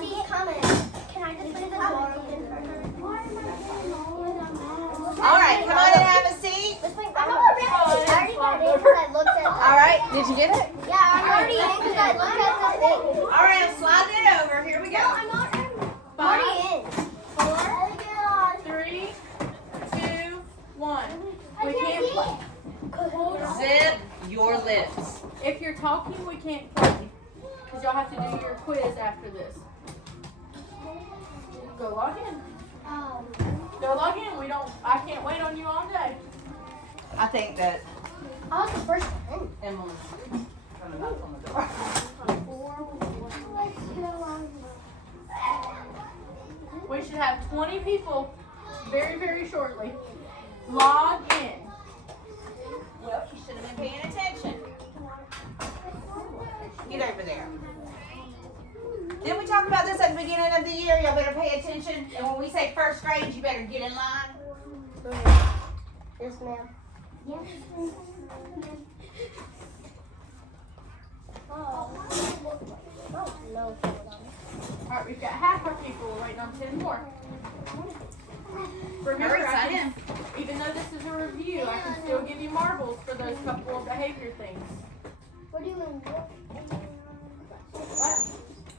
she's coming. Can I just put the door open for her? All right, come on and have a seat. I'm already. I already got in because I looked at. All right, did you get it? Yeah, I'm already in because I looked at the thing. All right, slide it over. Here we go. I'm already in. 4, 3, 2, 1. We can't play. Zip your lips. If you're talking, we can't play. Because y'all have to do your quiz after this. Go log in. Go log in. I can't wait on you all day. I think that I was the first one. Emily's gonna knock on the door. We should have 20 people very, very shortly. Log in. Well, you should have been paying attention. Get over there. Didn't we talk about this at the beginning of the year? Y'all better pay attention. And when we say first grade, you better get in line. Yes, ma'am. Yes, ma'am. Oh, no. Alright, we've got half our people. We're waiting on 10 more. Hurry, Remember, sign in. even though this is a review, I can still give you marbles for those couple of behavior things. What do you mean? What?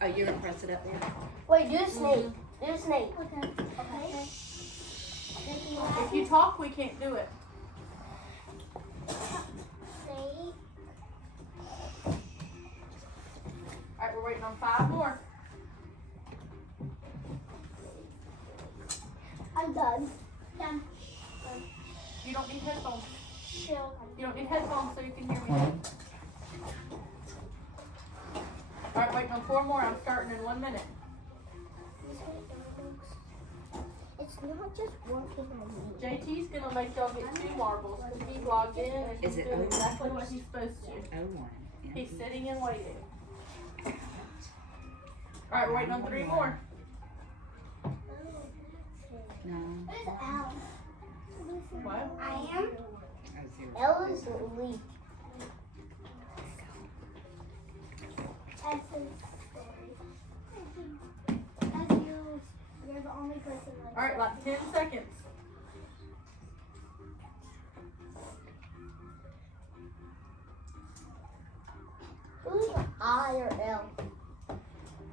Oh, you're gonna press it up there? Wait, do a snake. Do a snake. Okay. If you talk, we can't do it. Snake. Alright, we're waiting on 5 more. I'm done. Done. You don't need headphones. Chill. You don't need headphones so you can hear me. Alright, waiting on 4 more. I'm starting in 1 minute. It's not just one thing I need. JT's gonna make y'all get 2 marbles because he's logged in and he's Is it doing over? exactly what he's supposed to. Oh, one. He's sitting and waiting. Alright, we're waiting on 3 more. No. Where's Al? What? I am. Oh, 0. L is leak. You're the only person like Alright, like 10 seconds. Who's I or L?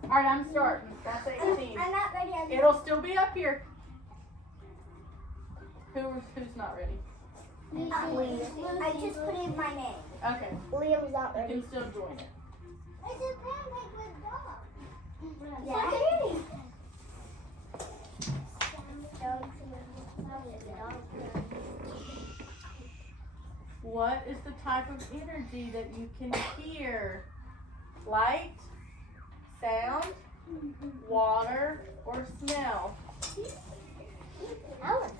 Alright, I'm starting. That's 18. I'm not ready. It'll still be up here. Who's not ready? Liam. I just put in my name. Okay, Liam's not you ready. can still join it. It's a pancake with dog. Yeah. What is the type of energy that you can hear? Light, sound, water, or smell? Alex.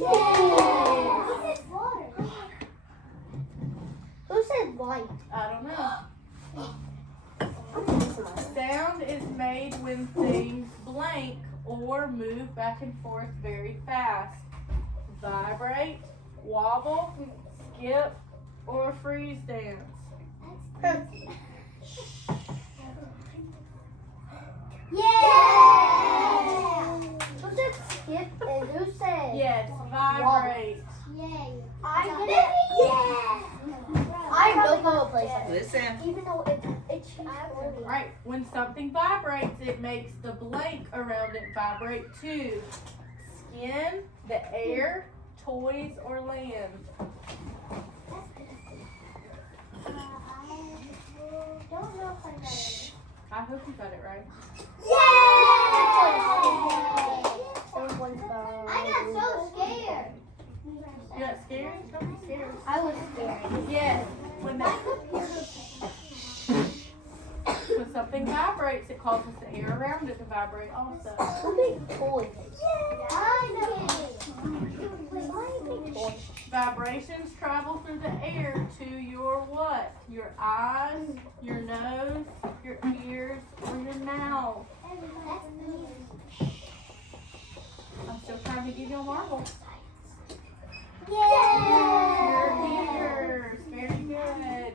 Yeah. Who said water? Who said light? I don't know. Sound is made when things blank or move back and forth very fast. Vibrate, wobble, skip, or freeze dance. Yeah! Who said skip and who said? Yes, vibrate. Yay. I did it. Yeah. I know how to play that. Listen. Even though it's Right, when something vibrates, it makes the blank around it vibrate too. Skin, the air, toys, or land. Don't know if I got it. I hope you got it right. I got so scared. You got scared? Don't be scared. I was scared. Yes. When something vibrates, it causes the air around it to vibrate also. Big toy. Vibrations travel through the air to your what? Your eyes, your nose, your ears, or your mouth. I'm still trying to give you a marble. Your ears. Very good.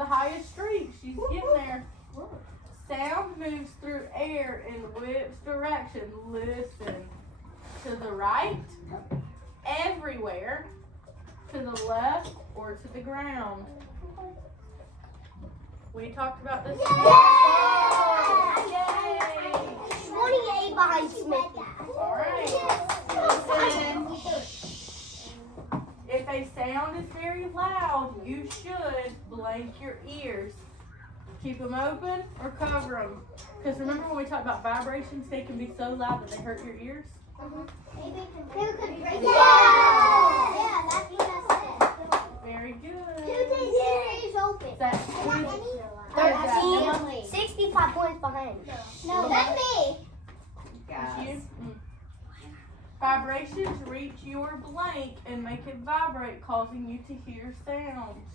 the highest streak. She's getting there. Sound moves through air in which direction? Listen. To the right, everywhere, to the left, or to the ground. We talked about this. Yay! 28 behind Smithy. All right. Listen. If a sound is very loud, you should blank your ears. Keep them open or cover them. Because remember when we talked about vibrations, they can be so loud that they hurt your ears? Maybe yeah, that's what I said. Very good. Ears open. Is that 13, 65 points behind. No, that's me. That's you? Vibrations reach your blank and make it vibrate, causing you to hear sounds.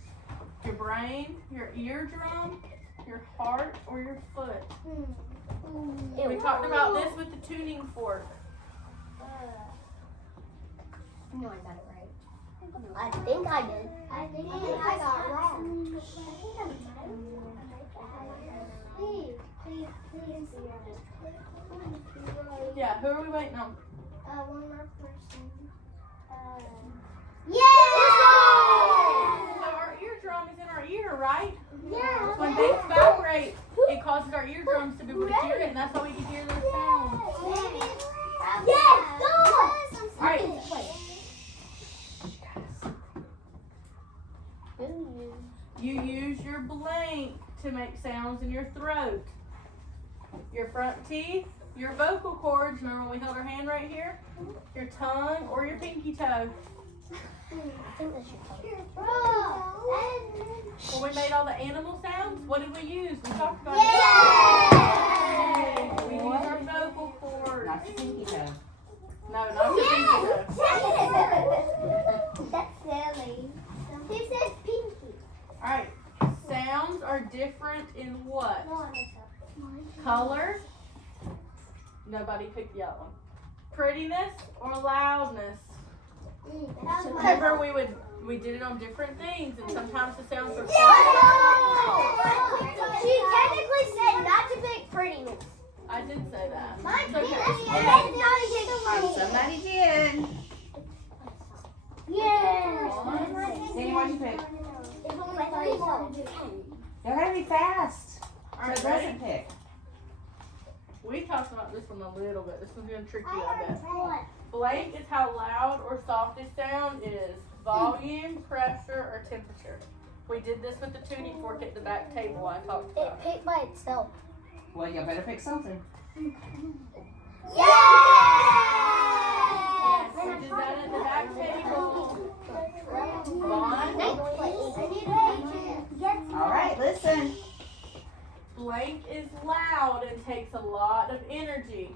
Your brain, your eardrum, your heart, or your foot. We talked about this with the tuning fork. No, I got it right. I think I did. I think I got it wrong. Please. Yeah, who are we waiting on? One more person. So our eardrum is in our ear, right? Yeah. When things vibrate, it causes our eardrums to be able to hear it, and that's why we can hear those sounds. Yes, go! All right. You use your blank to make sounds in your throat. Your front teeth, your vocal cords, remember when we held our hand right here? Your tongue or your pinky toe. When we made all the animal sounds, what did we use? We talked about it. Yay! We use our vocal cords. Not your pinky toe. No, not your pinky toe. That's silly. He says pinky. Alright, sounds are different in what? Color. Nobody picked yellow. Prettiness or loudness. Remember we did it on different things, and sometimes the sounds are She technically said not to pick prettiness. I did say that. Mine It's okay. Somebody did. Yeah. Danny, what'd you pick? It's only my 3 songs. Y'all gotta be fast. Alright, So ready? doesn't pick. We talked about this one a little bit. This one's gonna trick you, I bet. What? Blank is how loud or soft a sound is. Volume, pressure, or temperature. We did this with the tuning fork at the back table. I talked It about it. picked by itself. Well, y'all better pick something. Yes, we did that at the back table. Vaughn, All right, listen. blank is loud and takes a lot of energy.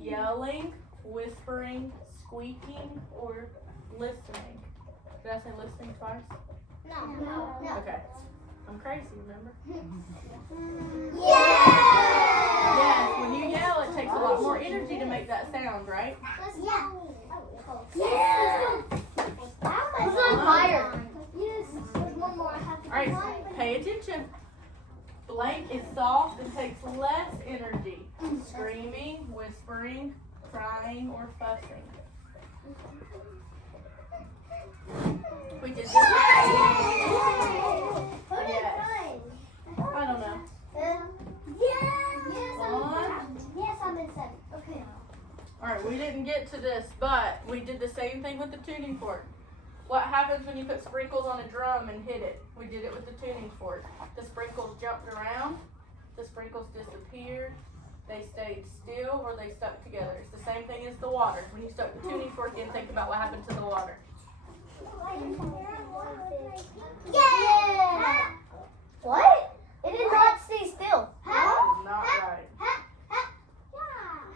Yelling, whispering, squeaking, or listening. Did I say listening twice? No. Okay. I'm crazy, remember? Yeah. Yes, when you yell, it takes a lot more energy to make that sound, right? Yeah. It's on fire. Yes. There's one more. I have to Alright, pay attention. Blank is soft and takes less energy. Screaming, whispering, crying, or fussing. We did this. Who did Yes. mine? I don't know. Yes, I'm in 7. Okay. Alright, we didn't get to this, but we did the same thing with the tuning fork. What happens when you put sprinkles on a drum and hit it? We did it with the tuning fork. The sprinkles jumped around, the sprinkles disappeared, they stayed still, or they stuck together. It's the same thing as the water. When you stuck the tuning fork in, think about what happened to the water. Yeah. What? It did not stay still. That is not right.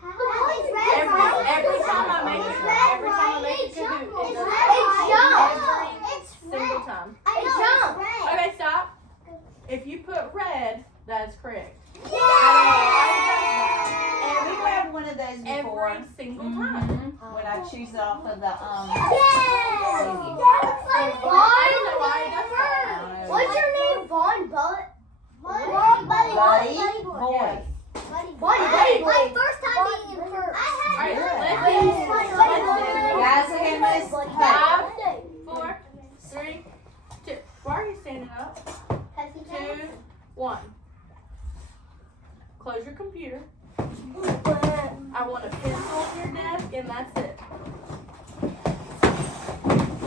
Every Every time I make it, every time I make it kahoot, it does It's every single time. It jumped. Okay, stop. If you put red, that is correct. And we had one of those before. Every single time. When I choose it off of the I don't know why it does that. What's your name, Vaughn? Buddy boy. boy. Yes. Buddy. My first time being in first. Alright, Guys, look at Miss Hutt. 5, 4, 3, 2. Why are you standing up? 2, 1. Close your computer. I want a pencil on your desk, and that's it.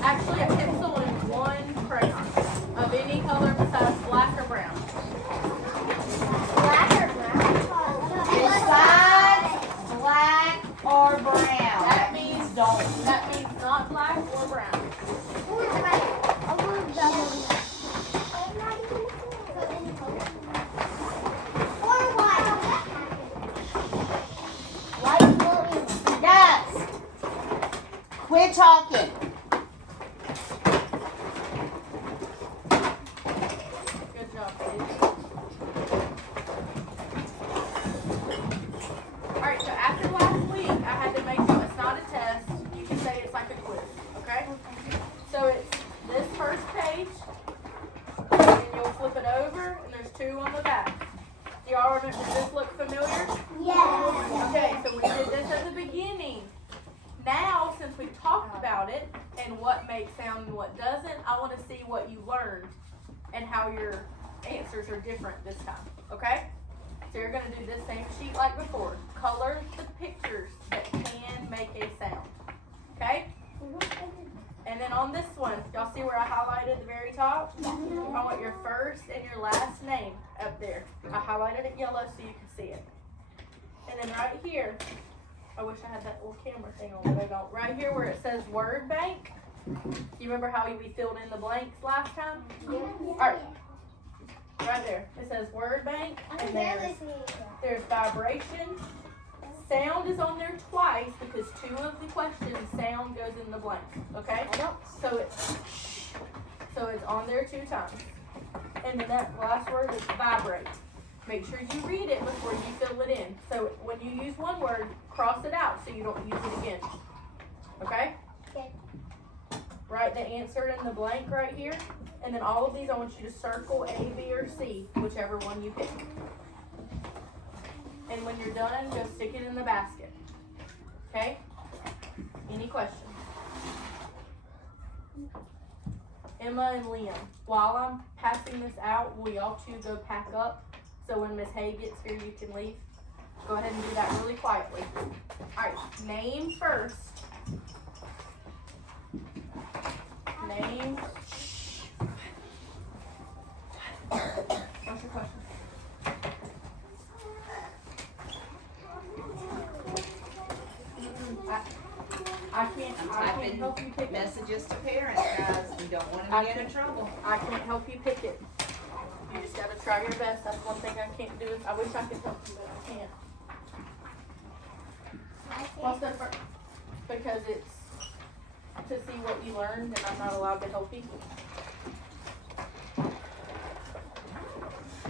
Actually, a pencil and 1 crayon of any color besides black or brown. Besides black or brown. That means Don't. That means not black or brown. Guys, quit talking. Good job, baby. Alright, so after last week, I had to make so it's not a test. You can say it's like a quiz, okay? So it's this first page, and you'll flip it over, and there's 2 on the back. Does this look familiar? Okay, so we did this at the beginning. Now, since we talked about it and what makes sound and what doesn't, I want to see what you learned and how your answers are different this time, okay? So you're going to do this same sheet like before. Color the pictures that can make a sound, okay? And then on this one, y'all see where I highlighted the very top? I want your first and your last name up there. I highlighted it yellow so you can see it. And then right here, I wish I had that little camera thing on, but I don't. Right here where it says word bank, you remember how we filled in the blanks last time? Alright, right there. It says word bank, and there's vibration. Sound is on there twice because 2 of the questions, sound goes in the blank, okay? So it's on there 2 times. And then that last word is vibrate. Make sure you read it before you fill it in. So when you use one word, cross it out so you don't use it again. Okay? Write the answer in the blank right here. And then all of these, I want you to circle A, B, or C, whichever one you pick. And when you're done, just stick it in the basket. Okay? Any questions? Emma and Liam, while I'm passing this out, will y'all 2 go pack up? So when Miss Hay gets here, you can leave. Go ahead and do that really quietly. Alright, name first. Name. What's your question? I can't help you pick it. Messages to parents, guys. We don't want them to get in trouble. I can't help you pick it. You just gotta try your best. That's one thing I can't do. I wish I could help you, but I can't. What's the first? Because it's to see what you learned, and I'm not allowed to help you.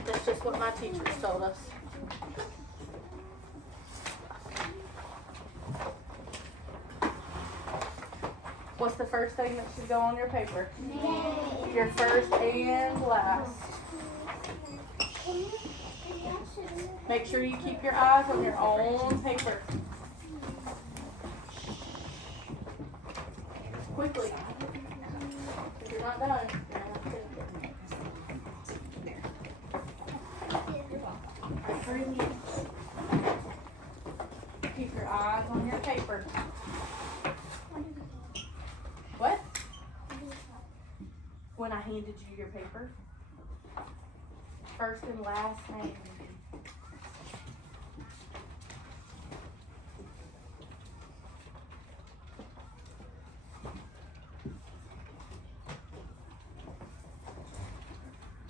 That's just what my teachers told us. What's the first thing that should go on your paper? Name. Your first and last. Make sure you keep your eyes on your own paper. Quickly. If you're not done, you're not finished. Keep your eyes on your paper. What? When I handed you your paper? First and last name.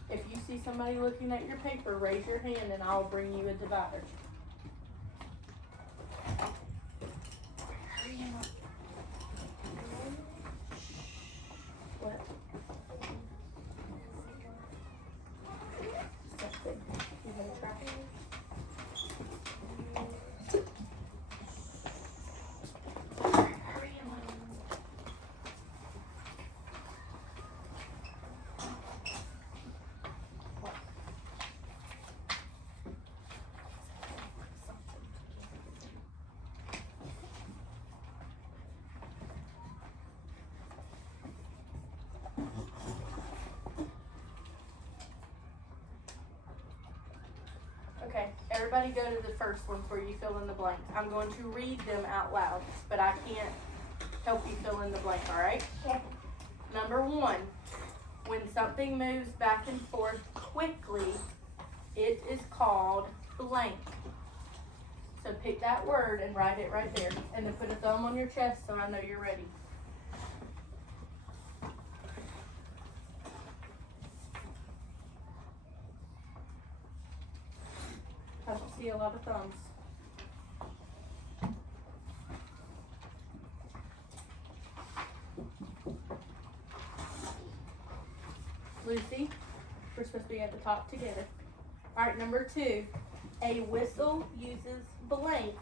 If you see somebody looking at your paper, raise your hand and I'll bring you a divider. What? Something. You gonna try? Hurry, Emma. everybody go to the first one where you fill in the blanks. I'm going to read them out loud, but I can't help you fill in the blank, alright? Yeah. Number 1, when something moves back and forth quickly, it is called blank. So pick that word and write it right there. And then put a thumb on your chest so I know you're ready. I don't see a lot of thumbs. Lucy, we're supposed to be at the top together. Alright, number 2. A whistle uses blank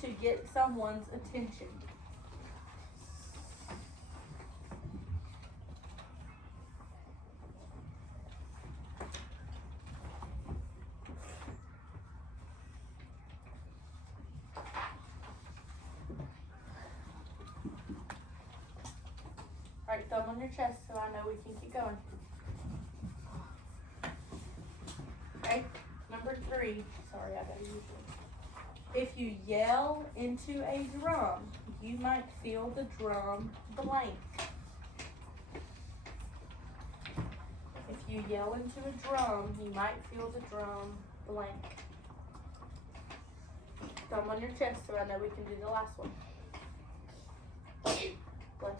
to get someone's attention. Alright, thumb on your chest so I know we can keep going. Okay, number 3. Sorry, I gotta use it. If you yell into a drum, you might feel the drum blank. If you yell into a drum, you might feel the drum blank. Thumb on your chest so I know we can do the last one. Bless you. Bless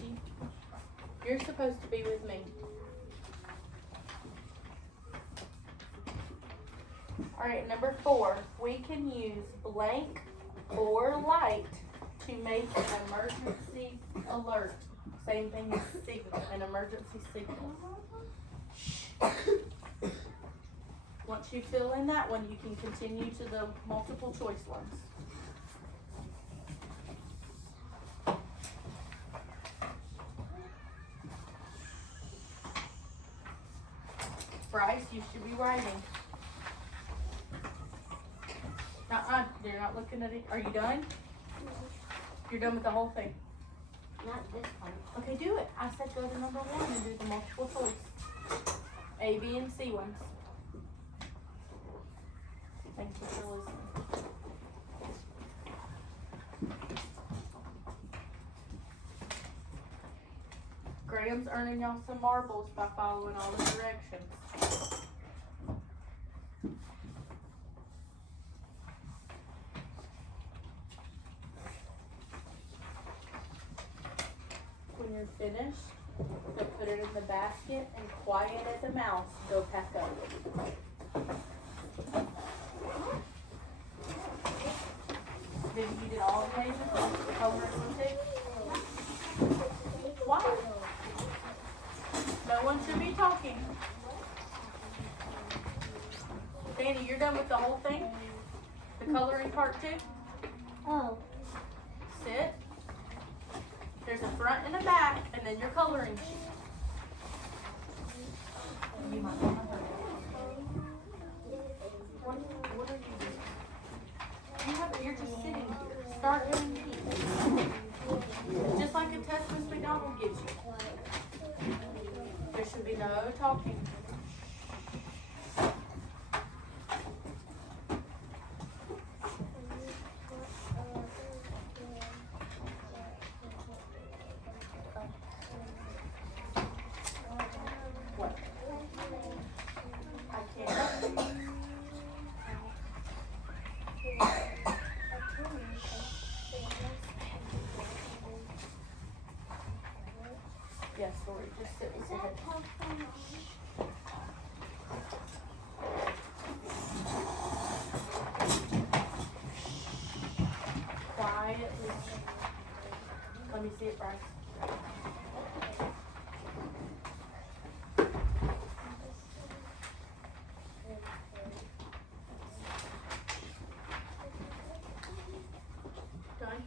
you. You're supposed to be with me. Alright, number 4. We can use blank or light to make an emergency alert. Same thing as signal, an emergency signal. Once you fill in that one, you can continue to the multiple choice ones. Bryce, you should be writing. You're not looking at it. Are you done? You're done with the whole thing. Not this one. Okay, do it. I said go to number 1 and do the multiple choice. A, B, and C ones. Thank you for listening. Graham's earning y'all some marbles by following all the directions. When you're finished, go put it in the basket and quiet as a mouse, go pack up. Then you did all the pages, the color and too? Why? No one should be talking. Danny, you're done with the whole thing? The coloring part too? Oh. Sit. There's a front and a back, and then your coloring sheet. You might want to hurt it. What are you doing? You're just sitting here. Start doing these. Just like a test Miss McDonald gives you. There should be no talking. What? I can't. Yes, Lori, just sit with your head. Quietly. Let me see it, Bryce. Done?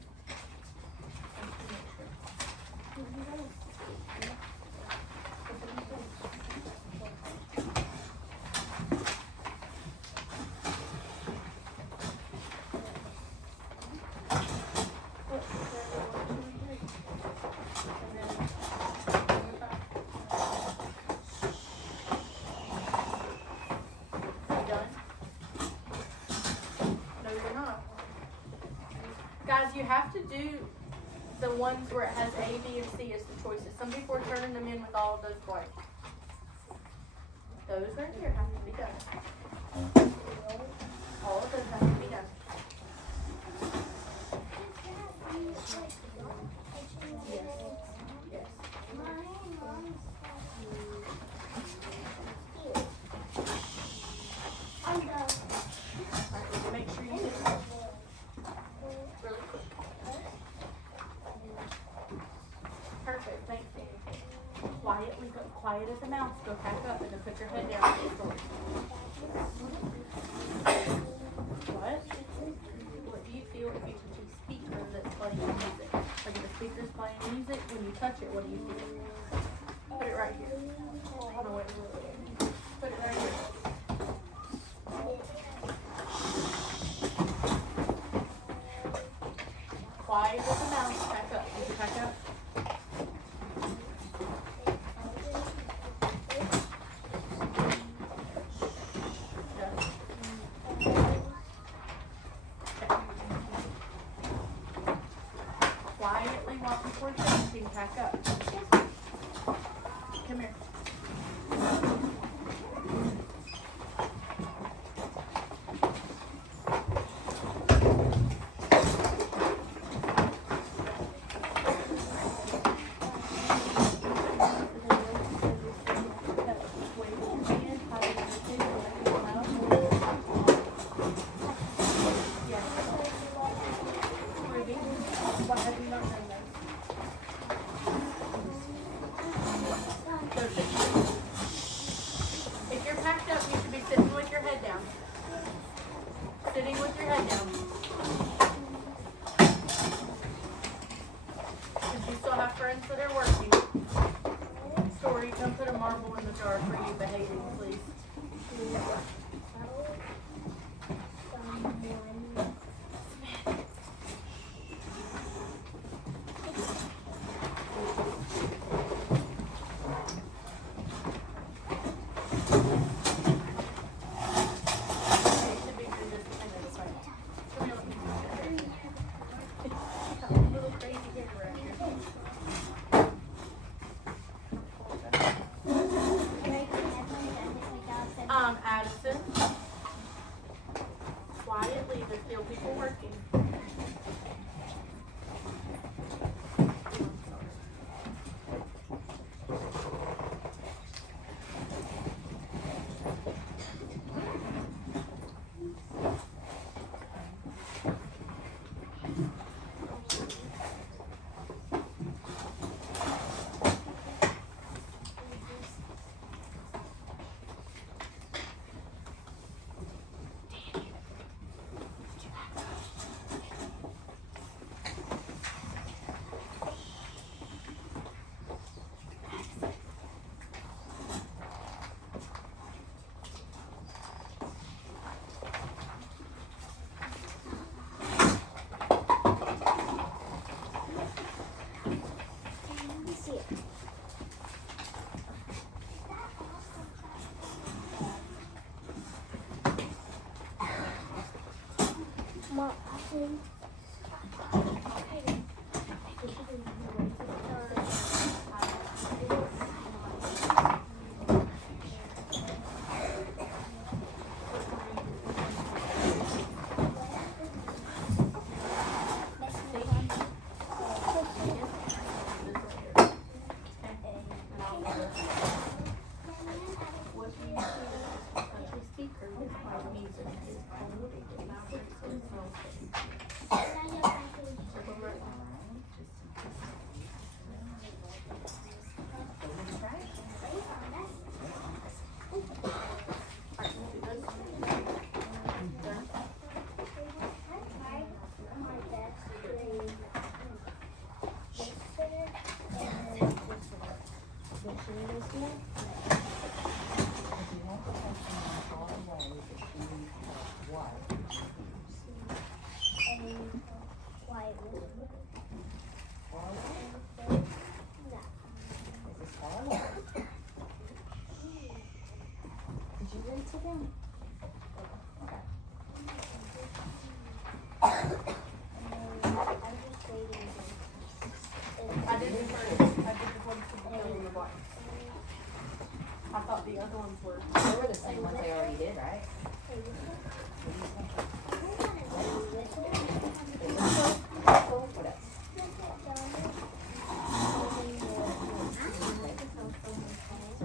And then Guys, you have to do the ones where it has A, B, and C as the choices. Some people are turning them in with all of those blanks. Those right here have to be done. All of those have to be done. Yes. Yes. I'm done. Alright, make sure you do it really quick. Perfect, thank you. Quietly go, quiet as a mouse, go pack up and then put your head down in the storage. What? What do you feel if you touch a speaker that's playing music? Like if the speaker's playing music, when you touch it, what do you feel? Put it right here. Hold on, wait. Put it right here. Quiet as a mouse, pack up. Did you pack up? Quietly walk before finishing, pack up. Come here. Why have you not done those? If you're packed up, you should be sitting with your head down. Sitting with your head down. Because you still have friends that are working. Story, come put a marble in the jar for you behaving, please. Addison. Quietly, there's still people working. did the first. I did the ones to fill in the blanks. I thought the other ones were. They were the same ones they already did, right? What else? So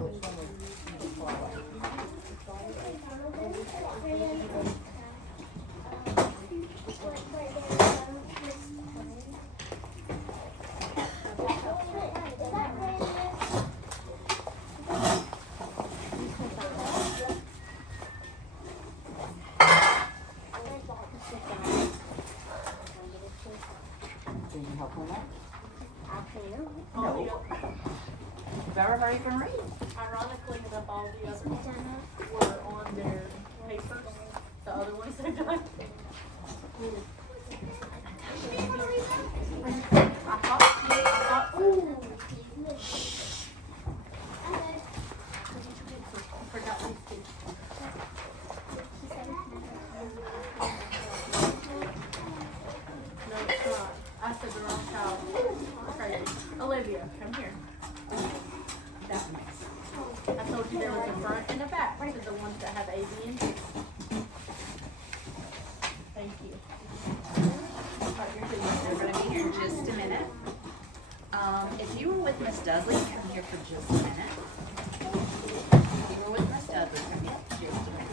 which one would you just pull away? Did you help on that? No. Everybody can read. Ironically enough, all the others were on their papers. The other ones they've done. I thought, forgot these two. No, it's not. I said the wrong child. Crazy. Olivia, come here. That mess. I told you there was a front and a back to the ones that have A, B, and C. Thank you. Right, your signature. They're gonna be here in just a minute. If you were with Miss Dudley, come here for just a minute. If you were with Miss Dudley, come here for just a minute.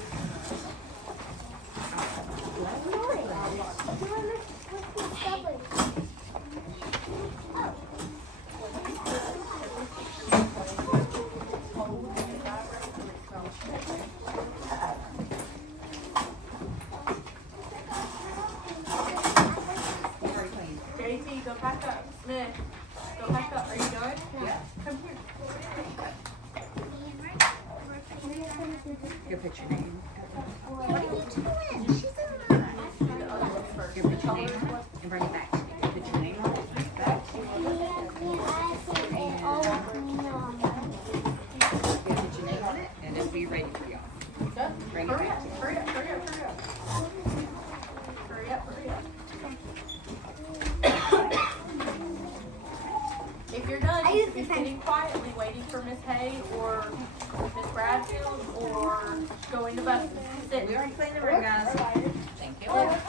Very clean. JT, go back up. Smith, go back up. Are you done? Yeah. Come here. Here, put your name. What are you doing? She's in mine. Do the other ones first. Here, put your name on it and bring it back to me. Put your name on it, bring it back. Here, put your name on it, and it'll be ready for y'all. Go. Bring it Hurry back up, to me. hurry up, hurry up, hurry up. Hurry up, hurry up. If you're done, you should be sitting quietly waiting for Miss Hay or Miss Bradfield or going to buses. Sit. We already cleaned the room, guys. Thank you. Very nice.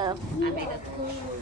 I made it.